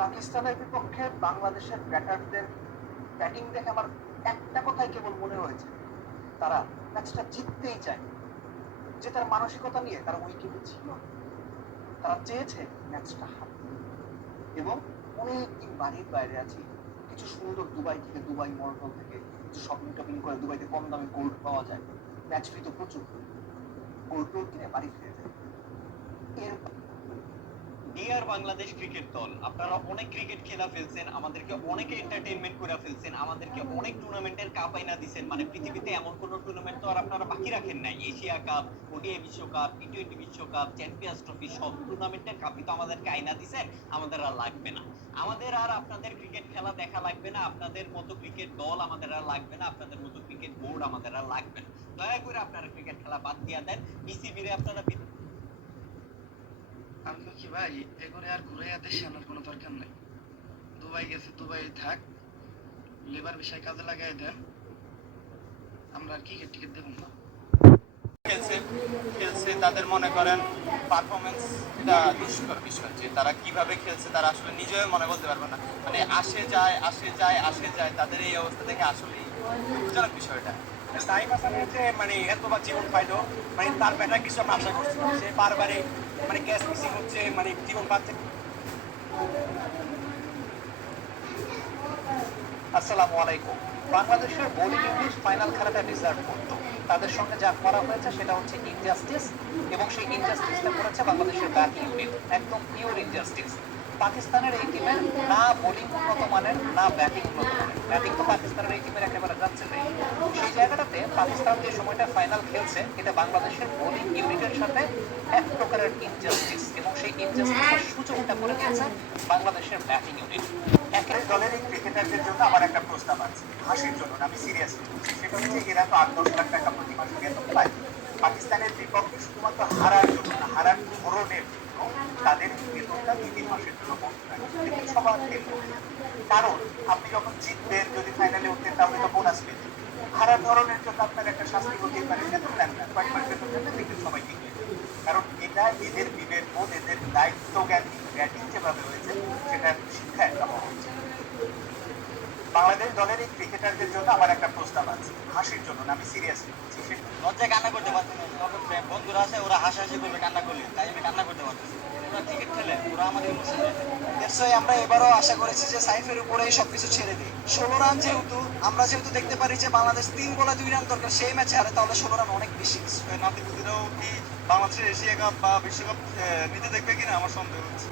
পাকিস্তানের বিপক্ষে বাংলাদেশের ব্যাটারদের ব্যাটিং দেখে আমার একটা কথাই কেবল মনে হয়েছে, তারা ম্যাচটা জিততেই চায়। জেতার মানসিকতা নিয়ে তারা উইকেটে ছিল, তারা চেয়েছে ম্যাচটা হারতে। এবং অনেকদিন বাড়ির বাইরে আছি, কিছু সুন্দর দুবাই থেকে, দুবাই মরটল থেকে কিছু শপিং টপিং করে দুবাইতে কম দামে গোল্ড পাওয়া যায়, ম্যাচ ফি তো প্রচুর, গোল্ড টোল্ড কিনে বাড়ি ফিরে যায়। এর ডিয়ার বাংলাদেশ ক্রিকেট দল, আপনারা অনেক ক্রিকেট খেলা ফেলছেন, আমাদেরকে অনেক এন্টারটেইনমেন্ট করে ফেলছেন, আমাদেরকে অনেক টুর্নামেন্টের কাপ আইনা দিচ্ছেন। মানে পৃথিবীতে এমন কোন টুর্নামেন্ট তো আর আপনারা বাকি রাখেন নাই। এশিয়া কাপ, ওডিআই বিশ্বকাপ, টি-20 বিশ্বকাপ, চ্যাম্পিয়ন্স ট্রফি, সব টুর্নামেন্টের কাপই তো আমাদেরকে আইনা দিচ্ছেন। আমাদের আর লাগবে না, আমাদের আর আপনাদের ক্রিকেট খেলা দেখা লাগবে না, আপনাদের মতো ক্রিকেট দল আমাদের আর লাগবে না, আপনাদের মতো ক্রিকেট বোর্ড আমাদের আর লাগবে না। দয়া করে আপনারা ক্রিকেট খেলা বাদ দিয়ে দেন, বিসিবি রে আপনারা আমি তো কি ভাই, এগুলো আর ঘুরে দেশে আনার কোনো দরকার নাই। দুবাই গেছে, দুবাই থাক, লেবার বিষয় কাজে লাগাই দেন, আমরা আর ক্রিকেট টিকেট দেবো না। খেলছে তাদের মনে করেন পারফরমেন্স, এটা দুষ্কর বিষয় যে তারা কিভাবে খেলছে তারা আসলে নিজেও মনে বলতে পারবে না। মানে আসে যায় আসে যায় আসে যায়, তাদের এই অবস্থা দেখে আসলেই দুঃখজনক বিষয়টা। সাইফ হাসানের যে মানে এতবার জীবন পাইলো, মানে তার ব্যাটার কিছু আমরা আশা করছি, সে বারবারই মানে ক্যাচ মিসিং হচ্ছে, মানে জীবন পাচ্ছে। আসসালামু আলাইকুম। বাংলাদেশের বোলিং ইউনিট ফাইনাল খেলাটা ডিজার্ভ করতো, তাদের সঙ্গে যা করা হয়েছে সেটা হচ্ছে ইনজাস্টিস, এবং সেই ইনজাস্টিসটা করেছে বাংলাদেশের ব্যাটিং ইউনিট, একদম পিওর ইনজাস্টিস। পাকিস্তানের এই টিমের না বোলিং উন্নত মানের, না ব্যাটিং উন্নত মানের। ব্যাটিং তো পাকিস্তানের এই টিমের একেবারে যাচ্ছে নেই। সেই জায়গাটাতে পাকিস্তান যে সময়টা ফাইনাল খেলছে, এটা বাংলাদেশের বোলিং ইউনিটের সাথে এক প্রকারের ইনজাস্টিস, এবং সেই ইনজাস্টিসের সূচকটা করে দিয়েছে বাংলাদেশের ব্যাটিং ইউনিট। একের দলের এই ক্রিকেটারদের জন্য আমার একটা প্রস্তাব আছে, হাসির জন্য না, আমি সিরিয়াসলি বলছি। সেটা হচ্ছে এরা তো 8-10 লাখ টাকা প্রতি মাসে বেতন পায়। পাকিস্তানের বিপক্ষে শুধুমাত্র হারার জন্য না, হারার ধরনের জন্য তাদের বেতনটা 2-3 মাসের জন্য বন্ধ রাখে, কিন্তু সবার ক্ষেত্রে। কারণ আপনি যখন জিতবেন, যদি ফাইনালে উঠতেন, তাহলে তো বোনাস পেতেন। হারার ধরনের জন্য আপনার একটা শাস্তি হতেই পারে, বেতন দেন না, কয়েক মাস বেতন দেন না, দেখবেন সবাই ঠিক হয়ে যাবে। কারণ এটা এদের বিবেক বোধ, এদের দায়িত্ব জ্ঞান, ব্যাটিং যেভাবে হয়েছে সেটার শিক্ষা একটা হওয়া উচিত। বাংলাদেশ দলের এই ক্রিকেটারদের জন্য আমার একটা প্রস্তাব আছে, হাসির জন্য না, আমি সিরিয়াসলি বলছি। লজ্জায় কান্না করতে পারছি না, তবে বন্ধুরা আছে ওরা হাসাহাসি করবে কান্না করলে, তাই আমি কান্না করতে পারতেছি। ওরা ক্রিকেট খেলে, ওরা আমাদের নিশ্চয়ই আমরা এবারও আশা করেছি যে সাইফের উপরেই সবকিছু ছেড়ে দিই। 16 রান যেহেতু আমরা যেহেতু দেখতে পারি যে বাংলাদেশ 3 বলে 2 রান দরকার, সেই ম্যাচে হারে, তাহলে 16 রান অনেক বেশি। নাতিপুতিরাও কি বাংলাদেশের এশিয়া কাপ বা বিশ্বকাপ নিতে দেখবে কিনা আমার সন্দেহ হচ্ছে।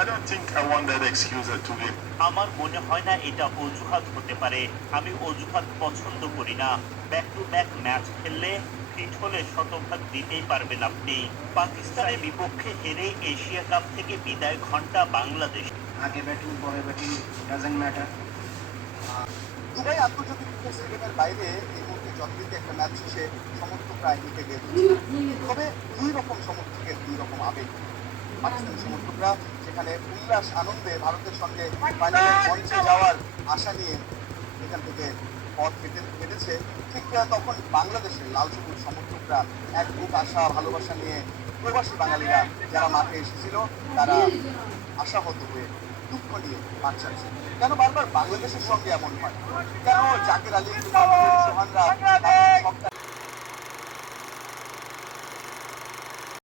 I don't think I want that excuse to be. আমার মনে হয় না এটা অজুহাত হতে পারে। আমি অজুহাত পছন্দ করি না। ব্যাক টু ব্যাক ম্যাচ খেললে ফিট হলে শতভাগ দিতেই পারবেন আপনি। পাকিস্তানের বিপক্ষে হেরে এশিয়া কাপ থেকে বিদায় ঘন্টা বাংলাদেশ। আগে ব্যাটিং পরে ব্যাটিং ডাজন্ট ম্যাটার। দুবাই আন্তর্জাতিক ক্রিকেট স্টেডিয়ামের বাইরে এই মুহূর্তে জনপ্রিয় একটা ম্যাচ শেষে সমর্থকরা হিটে গিয়ে, তবে দুই রকম সমর্থকের দুই রকম আবেগ। পাকিস্তানি সমর্থকরা যেখানে উল্লাস আনন্দে ভারতের সঙ্গে ফাইনালের মঞ্চে যাওয়ার আশা নিয়ে এখান থেকে পথ কেটেছে, ঠিক তখন বাংলাদেশের লাল সবুজ সমর্থকরা এক বুক আশা ভালোবাসা নিয়ে প্রবাসী বাঙালিরা যারা মাঠে এসেছিল, তারা আশাহত হয়ে দুঃখ নিয়ে মাঠ ছাড়ছে। কেন বারবার বাংলাদেশের সঙ্গে এমন হয়? কেন জাকির আলী, সোহানরা